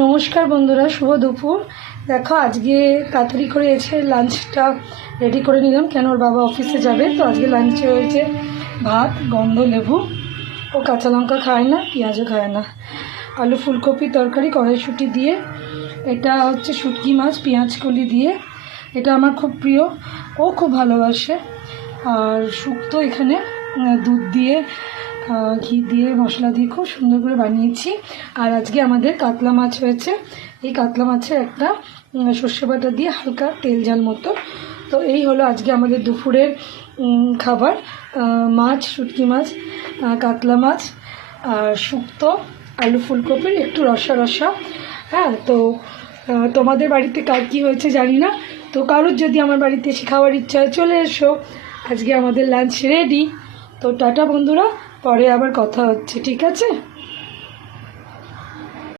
নমস্কার বন্ধুরা, শুভ দুপুর। দেখো আজকে তাড়াতাড়ি করে এসে লাঞ্চটা রেডি করে নিলাম, কেন ওর বাবা অফিসে যাবে। তো আজকে লাঞ্চে হয়েছে ভাত, গন্ধ লেবু, ও কাঁচা লঙ্কা খায় না, পেঁয়াজও খায় না, আলু ফুলকপি তরকারি কড়াইশুঁটি দিয়ে, এটা হচ্ছে শুটকি মাছ পেঁয়াজ কলি দিয়ে, এটা আমার খুব প্রিয়, ও খুব ভালোবাসে। আর শুক্তো এখানে দুধ দিয়ে ঘি দিয়ে মশলা দিয়ে খুব সুন্দর করে বানিয়েছি। আর আজকে আমাদের কাতলা মাছ হয়েছে, এই কাতলা মাছের একটা সর্ষে বাটা দিয়ে হালকা তেল ঝাল মতো। তো এই হলো আজকে আমাদের দুপুরের খাবার। মাছ, শুটকি মাছ, কাতলা মাছ আর শুক্তো, আলু ফুলকপির একটু রসা রসা। হ্যাঁ, তো তোমাদের বাড়িতে কার কী হয়েছে জানি না। তো কারোর যদি আমার বাড়িতে এসে খাওয়ার ইচ্ছা হয় চলে এসো। আজকে আমাদের লাঞ্চ রেডি। তো টাটা বন্ধুরা, পরে আবার কথা হচ্ছে, ঠিক আছে।